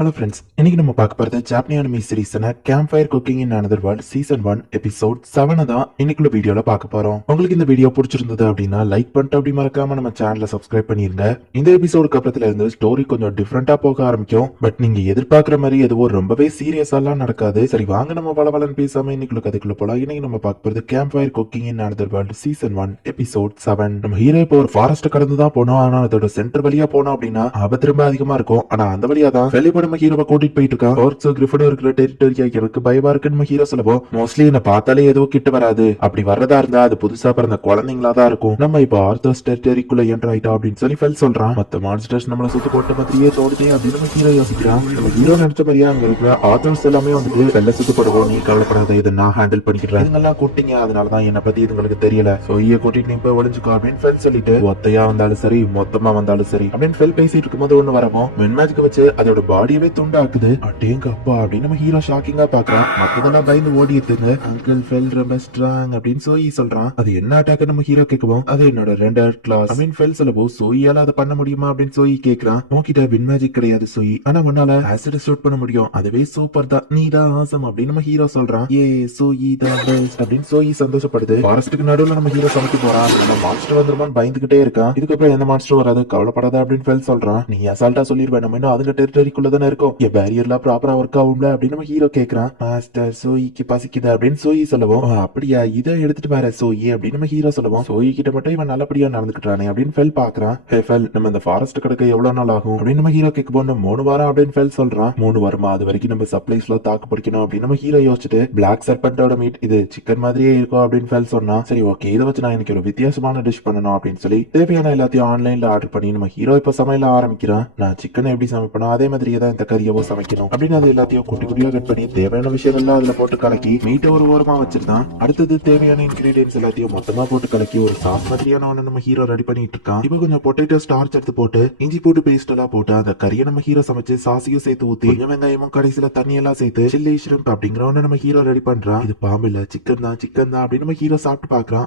Hello friends, இன்னைக்கு நம்ம பார்க்க போறது ஜாப்பனீஸ் அனிமி சீரிஸான campfire cooking in another world season 1 episode 7 தான் இன்னைக்குள்ள வீடியோல பார்க்க போறோம். உங்களுக்கு இந்த வீடியோ பிடிச்சிருந்தது அப்படின்னா லைக் பண்ணிட்டு அப்படி மறக்காம நம்ம சேனலை சப்ஸ்கிரைப் பண்ணிருங்க. இந்த எபிசோடுக்கு அப்புறத்துல இருந்து ஸ்டோரி கொஞ்சம் டிஃப்ரெண்டா போக ஆரம்பிக்கும். பட் நீங்க எதிர்பார்க்குற மாதிரி எதுவும் ரொம்பவே சீரியஸாலாம் நடக்காது. சரி வாங்க நம்ம வளவலன்னு பேசாம இன்னைக்குள்ள கதைக்குள்ள போலாம். இன்னைக்கு நம்ம பார்க்க போறது camp fire cooking in another world season 1 episode 7. நம்ம ஹீரோ இப்போ ஒரு ஃபாரஸ்ட் கடந்து தான் போனோம். ஆனா அதோட சென்டர் வழியா போனோம் அப்படின்னா ஆபத்து ரொம்ப அதிகமா இருக்கும். ஆனா அந்த வழியா தான் வெளிப்பட நம்ம ஹீரோவை கூட்டிட்டு போயிட்டு இருக்கான். ஆர்க்ஸ் கிரிஃபிடோ இருக்கிற டெரிட்டரியா எனக்கு பயமா இருக்குன்னு நம்ம ஹீரோ சொல்லுவோம். மோஸ்ட்லி என்ன பார்த்தாலே எதுவும் கிட்ட வராது. அப்படி வரதா இருந்தா அது புதுசா பிறந்த குழந்தைங்களா தான் இருக்கும். நம்ம இப்போ ஆர்த்தர்ஸ் டெரிட்டரிக்குள்ள என்டர் ஆயிட்டோம் அப்படின்னு சொல்லி ஃபெல் சொல்றான். மத்த மான்ஸ்டர்ஸ் நம்மள சுத்தி போட்ட மாதிரியே தோணுதே அப்படின்னு நம்ம ஹீரோ யோசிக்கிறான். நம்ம ஹீரோ நினைச்ச மாதிரியா அங்க இருக்கிற ஆர்த்தர்ஸ் எல்லாமே வந்துட்டு வெள்ள சுத்து போடுவோம். நீ கவலைப்படாத, இதை நான் ஹேண்டில் பண்ணிக்கிறேன். இதெல்லாம் கூட்டிங்க, அதனாலதான் என்ன பத்தி இதுங்களுக்கு தெரியல. சோ ஈய கூட்டிட்டு நீ போய் ஒளிஞ்சுக்கோ அப்படின்னு ஃபெல் சொல்லிட்டு ஒத்தையா வந்தாலும் சரி மொத்தமா வந்தாலும் சரி அப்படின்னு ஃபெல் பேசிட்டு இருக்கும்போது ஒண்ணு வரவும் மென்மேஜிக் வச்சு அதோட பாடியவே துண்டாக்குது. அட்டேங்க அப்பா அப்படின்னு நம்ம ஹீரோ ஷாக்கிங்கா பாக்குறான். மத்ததெல்லாம் பயந்து ஓடி எடுத்துங்க. அங்கிள் ஃபெல் ரொம்ப ஸ்ட்ராங் அப்படின்னு சோயி சொல்றான். அது என்ன அட்டாக் நம்ம ஹீரோ கேட்கவும் அது என்னோட ரெண்டர் கிளாஸ் அப்படின்னு ஃபெல் சொல்லவோ சோயியால அதை பண்ண முடியுமா அப்படின்னு சோயி கேக்குறான். உன்கிட்ட வின் மேஜிக் கிடையாது சோயி, ஆனா உன்னால ஆசிட் ஷூட் பண்ண முடியும். அதுவே சூப்பர் தான், நீ தான் ஆசம் அப்படின்னு நம்ம ஹீரோ சொல்றான். ஏ சோயி தான் பெஸ்ட் அப்படின்னு சோயி சந்தோஷப்படுது. ஃபாரஸ்ட்டுக்கு நடுவுல நம்ம ஹீரோ சமைக்க போறான். நம்ம மான்ஸ்டர் வந்துருமான்னு பயந்துகிட்டே இருக்கான். இதுக்கப்புறம் எந்த மான்ஸ்டர் வராது, கவலைப்படாத அப்படின்னு ஃபெல் சொல்றான். நீ அசால்ட்டா சொல்லிருவேன், நம்ம இன்னும் அதுல டெரிட்டரிக்குள்ள தானே இருக்கோம். பேரியர்லாம் ப்ராப்பரா ஒர்க் ஆகும்ல அப்படின்னு நம்ம ஹீரோ கேக்குறான். மாஸ்டர் சோயிக்கு பசிக்குது அப்படின்னு சோயி சொல்லவும் அப்படியா இதை எடுத்துட்டு வர சோயி அப்படின்னு நம்ம ஹீரோ சொல்லுவோம். சோயி கிட்ட மட்டும் இவன் நல்லபடியா நடந்துக்கிட்டானே அப்படின்னு ஃபெல் பாக்குறான். ஹே ஃபெல், நம்ம இந்த ஃபாரஸ்ட் கிடக்க எவ்வளவு நாள் ஆகும் அப்படின்னு நம்ம ஹீரோ கேட்க போன 3 வாரம் அப்படின்னு ஃபெல் சொல்றான். 3 வாரமா? அது வரைக்கும் நம்ம சப்ளைஸ்ல தாக்கு பிடிக்கணும் அப்படின்னு நம்ம ஹீரோ யோசிச்சுட்டு பிளாக் சர்பெண்டோட மீட் இது சிக்கன் மாதிரியே இருக்கும் அப்படின்னு ஃபெல் சொன்னா. சரி ஓகே, இதை வச்சு நான் எனக்கு ஒரு வித்தியாசமான டிஷ் பண்ணணும் அப்படின்னு சொல்லி தேவையான எல்லாத்தையும் ஆன்லைன்ல ஆர்டர் பண்ணி நம்ம ஹீரோ இப்ப சமையல ஆரம்பிக்கிறான். நான் சிக்கன் எப்படி சமைப்பனோ அதே மாதிரியே தான் இந்த கறியவோ சமைக்கணும் அப்படின்னு அது எல்லாத்தையும் குட்டி குட்டியா கட் பண்ணி தேவையான விஷயங்கள்லாம் அதுல போட்டு கலக்கி மீட்டை ஒரு ஓரமா வச்சிருந்தான். அடுத்தது தேவையான இன்கிரீடியன்ஸ் எல்லாத்தையும் மொத்தமா போட்டு கலக்கி ஒரு சாஸ் மாதிரியான ஒண்ணு நம்ம ஹீரோ ரெடி பண்ணிட்டு இருக்கான். இப்ப கொஞ்சம் பொட்டேட்டோ ஸ்டார்ச் எடுத்து போட்டு இஞ்சி போட்டு பேஸ்ட் எல்லாம் போட்டு அந்த கறியை நம்ம ஹீரோ சமைச்சு சாசியும் சேர்த்து ஊத்தி கொஞ்சம் வெங்காயமும் கடைசியில தண்ணி எல்லாம் சேர்த்து சில்லி ஷ்ரிம்ப் அப்படிங்கிற ஒண்ணு நம்ம ஹீரோ ரெடி பண்றான். இது பாம்பு இல்ல, சிக்கன் தான் அப்படின்னு நம்ம ஹீரோ சாப்பிட்டு பாக்குறான்.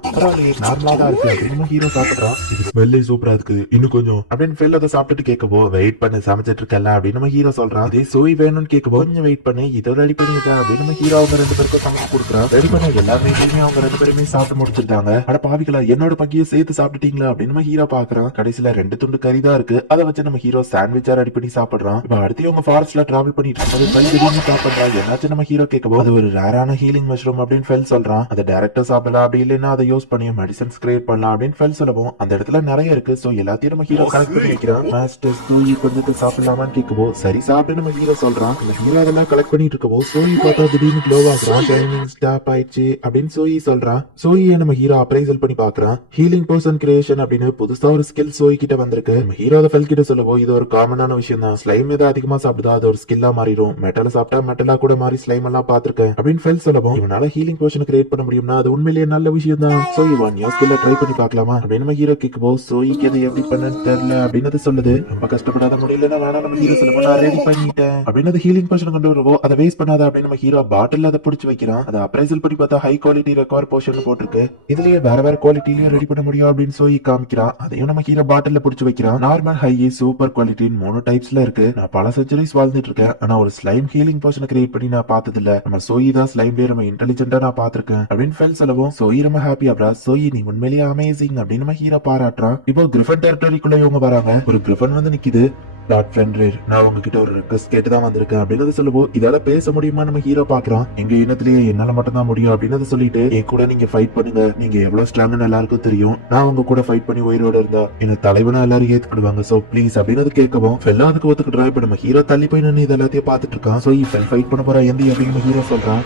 நார்மலா தான் இருக்கு அப்படின்னு நம்ம ஹீரோ சாப்பிடுறான். இது ஸ்மெல்லே சூப்பரா இருக்கு, இன்னும் கொஞ்சம் அப்படின்னு ஃபெல் அதை சாப்பிட்டுட்டு கேட்கவோ வெயிட் பண்ண சமைச்சிட்டு இருக்கல அப்படின்னு நம்ம ஹீரோ சொல்றான். அதே சோய் வேணும்னு கேட்கவோ கொஞ்சம் வெயிட் பண்ணி இதை ரெடி பண்ணிட்டா அப்படின்னு நம்ம ஹீரோ அவங்க 2 பேருக்கும் சமைச்சு கொடுக்குறான். ரெடி பண்ண எல்லா மீட்டையுமே அவங்க 2 பேருமே சாப்பிட்டு முடிச்சிருந்தாங்க. அட பாவிகளா, என்னோட பங்கியை சேர்த்து சாப்பிட்டுட்டீங்களா அப்படின்னு நம்ம ஹீரோ பாக்குறான். கடைசியில 2 துண்டு கறி தான் இருக்கு, அதை வச்சு நம்ம ஹீரோ சாண்ட்விச்சா ரெடி பண்ணி சாப்பிடுறான். இப்ப அடுத்து அவங்க ஃபாரஸ்ட்ல டிராவல் பண்ணிட்டு இருக்கும்போது திடீர்னு சாப்பிடுறான். என்னாச்சு நம்ம ஹீரோ கேட்கவோ அது ஒரு ரேரான ஹீலிங் மஷ்ரூம் அப்படின்னு ஃபெல் சொல்றான். அதை டைரக்டா சாப்பிடலாம், அப்படி இல்லைன்னா அதை யூஸ் பண்ணி மெடிசன்ஸ் கிரியேட் பண்ணலாம் அப்படின்னு ஃபெல் சொல்லவும் அந்த இடத்துல நிறைய இருக்கு. சோ எல்லாத்தையும் நம்ம ஹீரோ கனெக்ட் பண்ணி வைக்கிறான். மாஸ்டர் சோயி கொஞ்சத்தை சாப்பிடலாமான்னு கேட்கவோ சரி சாப்பிட்டு நம்ம ஹீரோ சொல்றான். அந்த ஹீரோ அதெல்லாம் கலெக்ட் பண்ணிட்டு இருக்கவோ சோயி பார்த்தா திடீர்னு க்ளோ ஆகுறான். டைமிங் ஸ்டாப் ஆயிடுச்சு அப்படின்னு சோயி சொல்றான். சோயியை நம்ம ஹீரோ அப்ரைசல் பண்ணி பாக்குறான். ஹீலிங் பர்சன் கிரியேஷன் அப்படின்னு புதுசா ஒரு ஸ்கில் சோயி கிட்ட வந்திருக்கு. நம்ம ஹீரோ அதை ஃபெல் கிட்ட சொல்லவோ இது ஒரு காமனான விஷயம் தான், ஸ்லைம் ஏதாவது அதிகமா சாப்பிடுதா அது ஒரு ஸ்கில்லா மாறிடும், மெட்டல சாப்பிட்டா மெட்டலா கூட மாறி ஸ்லைம் எல்லாம் பாத்துருக்கேன் அப்படின்னு ஃபெல் சொல்லவும் இவனால ஹீலிங் பர்சன் கிரியேட் பண்ண முடியும்னா அது உண்மையிலேயே நல்ல விஷயம் தான். சோயி ஒன் யோர் ஸ்கில்ல ட்ரை பண்ணி பார்க்கலாமா அப்படின்னு நம்ம ஹீரோ கேட்கவோ சோயிக்கு அதை எப்படி பண்ண தெரியல அப்படின்னு சொல்லுது. ரொம்ப கஷ்டப்படாத முடியலன்னா வேணா நம்ம ஹீரோ சொல்லுவோம் நான் ரெடி பண்ணிட்டேன் அப்படின்னு ஹீலிங் பர்சன் கொண்டு வருவோ அதை வேஸ்ட் பண்ணாத அப்படின்னு நம்ம ஹீரோ பாட்டில் அதை பிடிச்சி வைக்கிறான். அதை அப்ரைசல் பண்ணி பார்த்தா ஹை குவாலிட்டி ரெக்கவர் போர்ஷன் போட்டிருக்கு. இதுலயே வேற குவாலிட்டிலயும் ரெடி பண்ண முடியும் அப்படின்னு சோயி காமிக்கிறான். அதையும் நம்ம ஹீரோ பாட்டில பிடிச்சி வைக்கிறான். நார்மல், ஹை, சூப்பர் குவாலிட்டின்னு 3 டைப்ஸ்ல இருக்கு. நான் பல செஞ்சுரிஸ் வாழ்ந்துட்டு இருக்கேன், ஆனா ஒரு ஸ்லைம் ஹீலிங் போர்ஷன் கிரியேட் பண்ணி நான் பார்த்தது இல்ல. நம்ம சோயி தான் ஸ்லைம்லயே ரொம்ப இன்டெலிஜென்ட்டா நான் பாத்திருக்கேன் அப்படின்னு ஃபெல் சொல்லவும் சோயி ரொம்ப ஹாப்பி. அப்புறம் சோயி நீ உண்மையிலேயே அமேசிங் அப்படின்னு நம்ம ஹீரோ பாராட்டுறான். இப்போ கிரிஃபன் டெரிட்டரிக்குள்ள இவங்க வராங்க. ஒரு கிரிஃபன் வந்து நிக்குது. லார்ட் ஃபென்ரிர், நான் உங்ககிட்ட ஒரு ரெக்வெஸ்ட் கேட்டு தான் வந்திருக்கேன் அப்படின்னு சொல்லுவோம். இதால பேச முடியுமா நம்ம ஹீரோ பாக்குறான். எங்க இனத்திலேயே என்னால மட்டும் தான் முடியும் அப்படின்னு சொல்லிட்டு என் கூட நீங்க ஃபைட் பண்ணுங்க, நீங்க எவ்வளவு ஸ்ட்ராங்னு எல்லாருக்கும் தெரியும், நான் உங்க கூட ஃபைட் பண்ணி உயிரோட இருந்தா என்ன தலைவனா எல்லாரும் ஏத்துக்கிடுவாங்க, சோ ப்ளீஸ் அப்படின்னு கேட்கவும் ஃபெல்லா அதுக்கு ஒத்துக்கிட்டா. இப்ப நம்ம ஹீரோ தள்ளி போய் நின்று இது எல்லாத்தையும் பாத்துட்டு இருக்கான். சோ ஃபெல் ஃபைட் பண்ண போறா எந்த அப்படின்னு நம்ம ஹீரோ சொல்றான்.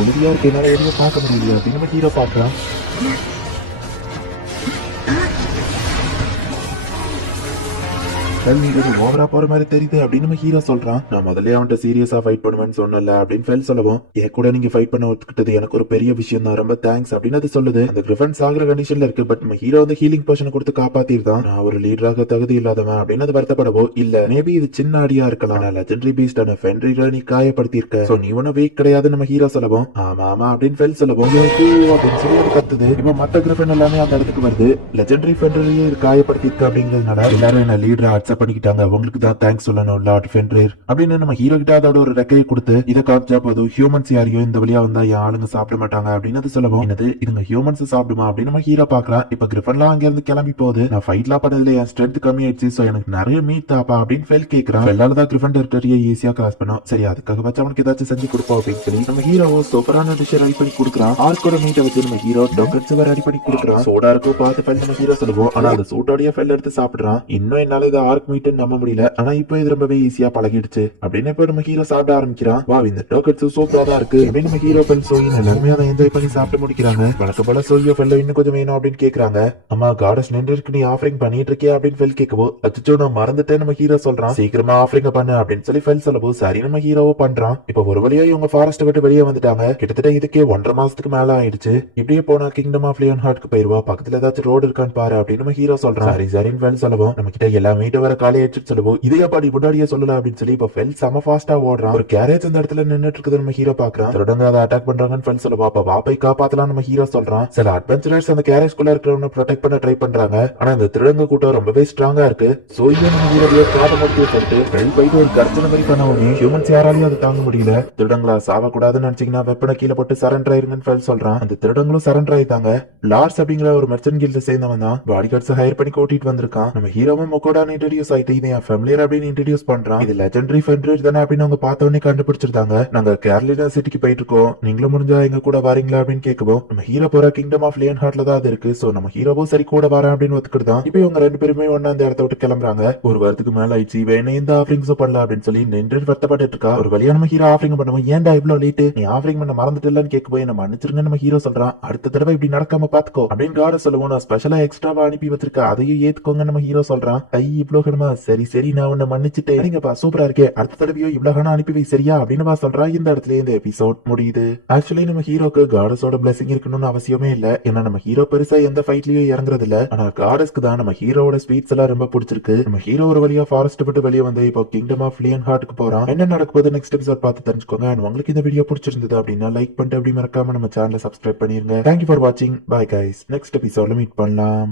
உறுதியா இருக்கு, என்னால எதுவும் பார்க்க முடியல அப்படின்னு நம்ம ஹீரோ பாக்குறான். ஃபெல் நீ கொஞ்சம் ஓவரா போற மாதிரி தெரியுது அப்படின்னு நம்ம ஹீரோ சொல்றான். நான் முதல்ல அவன்கிட்ட சீரியஸா ஃபைட் பண்ணுவேன்னு சொன்னல அப்படின்னு ஃபெல் சொல்லவும், என் கூட நீங்க ஃபைட் பண்ண ஒத்துக்கிட்டது எனக்கு ஒரு பெரிய விஷயம் தான், ரொம்ப தேங்க்ஸ் அப்படின்னு அது சொல்லுது. அந்த கிரிஃபன் சாகுற கண்டிஷன்ல இருக்கு, பட் நம்ம ஹீரோ வந்து ஹீலிங் போர்ஷன் கொடுத்து காப்பாத்திருந்தான். நான் ஒரு லீடராக தகுதி இல்லாதவன் அப்படின்னு அது வருத்தப்படவோ, இல்ல மேபி இது சின்ன அடியா இருக்கலாம், லெஜெண்டரி பீஸ்டான ஃபென்ரிரை நீ காயப்படுத்தியிருக்க, சோ நீ ஒன்னும் வீக் கிடையாது நம்ம ஹீரோ சொல்லவும், ஆமா ஆமா அப்படின்னு ஃபெல் சொல்லவும் அப்படின்னு சொல்லி அது கத்துது. இப்ப மத்த கிரிஃபன் எல்லாமே அந்த இடத்துக்கு வருது. லெஜெண்டரி ஃபென்ரிரை காயப்படுத்தியிருக்க அப்படிங்கிறதுனால எல்லாரும் என்ன லீடரா அக்செப்ட் பண்ணிக்கிட்டாங்க, உங்களுக்கு தான் தேங்க்ஸ் சொல்லணும் லார்ட் ஃபென்ரிர் அப்படின்னு நம்ம ஹீரோ கிட்ட அதோட ஒரு ரெக்கையை கொடுத்து, இதை காமிச்சா போதும் ஹியூமன்ஸ் யாரையும் இந்த வழியா வந்தா என் ஆளுங்க சாப்பிட மாட்டாங்க அப்படின்னு அது சொல்லவும், என்னது இதுங்க ஹியூமன்ஸ் சாப்பிடுமா அப்படின்னு நம்ம ஹீரோ பாக்குறான். இப்ப கிரிஃபன்லாம் அங்க இருந்து கிளம்பி போகுது. நான் ஃபைட்லாம் பண்ணதுல என் ஸ்ட்ரென்த் கம்மி ஆயிடுச்சு, சோ எனக்கு நிறைய மீட் தாப்பா அப்படின்னு ஃபெல் கேக்குறான். ஃபெல்லால தான் கிரிஃபன் டெரிட்டரியை ஈஸியா கிராஸ் பண்ணும், சரி அதுக்காக வச்சு அவனுக்கு ஏதாச்சும் செஞ்சு கொடுப்போம் அப்படின்னு சொல்லி நம்ம ஹீரோவோ சூப்பரான டிஷ் ரெடி பண்ணி கொடுக்குறான். ஆர்க்கோட மீட்டை வச்சு நம்ம ஹீரோ டோக்கட்ஸ் ரெடி பண்ணி கொடுக்குறான். சோடா இருக்கும் பார்த்து ஃபெல் நம்ம ஹீரோ சொல்லுவோம், ஆனா அந்த சூட்டோடைய ஃபெல் எடுத்து சாப்பிடுறான். இன்னும் என்னால இது ஆர்க் மீட் நம்ப முடியல, ஆனா இப்போ இது ரொம்பவே ஈஸியா பழகிடுச்சு அப்படின்னு இப்போ நம்ம ஹீரோ சாப்பிட ஆரம்பிக்கிறான். வா இந்த டோக்கட்ஸ் சூப்பரா தான் இருக்கு அப்படின்னு நம்ம ஹீரோ ஃபெல் சோயின் எல்லாருமே அதை என்ஜாய் பண்ணி சாப்பிட்டு முடிக்கிறாங்க. வழக்கம் போல சோயோ ஃபெல்ல இன்னும் கொஞ்சம் வேணும் அப்படின்னு கேக்குறாங்க. அம்மா காடஸ் நின்று இருக்கு, நீ ஆஃபரிங் பண்ணிட்டு இருக்கியா அப்படின்னு ஃபெல் கேட்கவோ, அச்சோ நான் மறந்துட்டேன் நம்ம ஹீரோ சொல்றான். சீக்கிரமா ஆஃபரிங் பண்ணு அப்படின்னு சொல்லி ஃபெல் சொல்லவோ, சரி நம்ம ஹீரோவோ பண்றான். இப்ப ஒரு வழியா இவங்க ஃபாரஸ்ட் விட்டு வெளியே வந்துட்டாங்க. கிட்டத்தட்ட இதுக்கே 1.5 மாசத்துக்கு மேல ஆயிடுச்சு. இப்படியே போனா கிங்டம் ஆஃப் லியோன் ஹார்ட்க்கு போயிருவா, பக்கத்துல ஏதாச்சும் ரோடு இருக்கான்னு பாரு அப்படின்னு நம்ம ஹீரோ சொல்றான். சரி சரின்னு ஃபெல் சொல்லவும், நம்ம கிட்ட எல்லா மீட்டு வர காலையை எடுத்து சொல்லுவோம், இதே பாடி முன்னாடியே சொல்லல அப்படின்னு சொல்லி இப்ப ஃபெல் செம ஃபாஸ்டா ஓடுறான். ஒரு கேரேஜ் அந்த இடத்துல நின்னுட்டு இருக்குது நம்ம ஹீரோ பாக்குறான். தொடர்ந்து அதை அட்டாக் பண்றாங்கன்னு ஃபெல் சொல்லுவா. அப்ப வாப்பை காப்பாத்தலாம் நம்ம ஹீரோ சொல்றான். சில அட்வென்ச்சரர்ஸ் அந்த கேரேஜ்குள்ள இருக்கிறவங்க ப்ரொடெக்ட் பண்ண ட்ரை பண்றாங்க, ஆனா இந்த திருடங்க கூட்டம் ரொம்பவே ஸ்ட்ராங்கா இருக்கு. சோ இவன் நம்ம ஹீரோவையே காட்ட முடியும் சொல்லிட்டு ஃபெல் போயிட்டு ஒரு கர்ஜனை மாதிரி பண்ணவனே ஹியூமன்ஸ் யாராலையும் அதை தாங்க முடியல. திருடங்களா சாவக்கூடாதுன்னு நினைச்சீங்கன்னா வெப்பனை கீழே போட்டு சரண்டர் ஆயிருங்கன்னு ஃபெல் சொல்றான். அந்த திருடங்களும் சரண்டர் ஆயிட்டாங்க. லார்ஸ் அப்படிங்கிற ஒரு மெர்ச்சன்ட் கில்ட சேர்ந்தவன் தான் பாடி கார்ட்ஸ் ஹையர் பண்ணி கூட்டிட்டு வந்திருக்கான். நம்ம ஹீரோவும் மொக்கோடான்னு இன்ட்ரோடியூஸ் ஆயிட்டு இதை என் ஃபெமிலியர் அப்படின்னு இன்ட்ரோடியூஸ் பண்றான். இது லெஜெண்டரி ஃபென்ரிர் தானே அப்படின்னு அவங்க பார்த்தவொடனே கண்டுபிடிச்சிருந்தாங்க. நாங்க கேரளினா சிட்டிக்கு போயிட்டு இருக்கோம், நீங்களும் முடிஞ்சா எங்க கூட வரீங்களா அப்படின்னு கேட்கவும், நம்ம ஹீரோ போற கிங்டம் ஆஃப் லியன் ஹார்ட்ல தான் அது இருக்கு, சோ நம்ம ஹீரோவும் சரி கூட வரேன் அப்படின்னு ஒத்துக்கிட்டான். இப்போ இவங்க ரெண்டு பேருமே ஒண்ணா அந்த இடத்த விட்டு கிளம்புறாங்க. ஒரு வாரத்துக்கு மேல ஆயிடுச்சு, வேணே இந்த ஆஃபரிங்ஸும் பண்ணலாம் அப்படின்னு சொல்லி நின்று வருத்தப்பட்டு இருக்கா. ஒரு வழியா நம்ம ஹீரோ ஆஃபரிங் பண்ணுவோம், ஏன்டா இவ்வளவு லேட்டு, நீ ஆஃபரிங் பண்ண மறந்துட்டலன்னு கேட்க போய் நம்ம மன்னிச்சிருங்க நம்ம ஹீரோ சொல்றான். அடுத்த தடவை இப்படி நடக்காம பாத்துக்கோ அப்படின்னு காட சொல்லுவோம். நான் ஸ்பெஷலா எக்ஸ்ட்ராவா அனுப்பி வச்சிருக்கேன், அதையும் ஏத்துக்கோங்க நம்ம ஹீரோ சொல்றான். ஐ இவ்வளவு கணமா, சரி சரி நான் உன்னை மன்னிச்சுட்டேன், நீங்கப்பா சூப்பரா இருக்கே, அடுத்த தடவையோ இவ்வளவு கணம் அனுப்பி வை சரியா அப்படின்னு சொல்றா. இந்த இடத்துல இந்த எபிசோட் முடியுது. ஆக்சுவலி நம்ம ஹீரோக்கு காடஸோட பிளெஸிங் இருக்கணும்னு அவசியமே இல்ல, ஏன்னா நம்ம ஹீரோ பெருசா எந்த ஃபைட்லயும் இறங்குறது இல்ல. ஆனா காடஸ்க்கு தான் நம்ம ஹீரோவோட ஸ்வீட்ஸ் எல்லாம் ரொம்ப பிடிச்சிருக்கு. நம்ம ஹீரோ ஒரு வழியா ஃபாரஸ்ட் விட்டு வெளியே வந்து இப்போ கிங்டம் ஆஃப் லியன் ஹார்ட்க்கு போறான். என்ன நடக்க போகுது நெக்ஸ்ட் எபிசோட் பார்த்து தெரிஞ்சுக்கோங்க. அண்ட் உங்களுக்கு இந்த வீடியோ பிடிச்சிருந்தது அப்படின்னா லைக் பண்ணிட்டு அப்படி மறக்காம நம்ம சேனலை சப்ஸ்கிரைப் பண்ணிருங்க. தேங்க்யூ ஃபார் வாட்சிங், பை கைஸ், நெக்ஸ்ட் எபிசோட்ல மீட் பண்ணலாம்.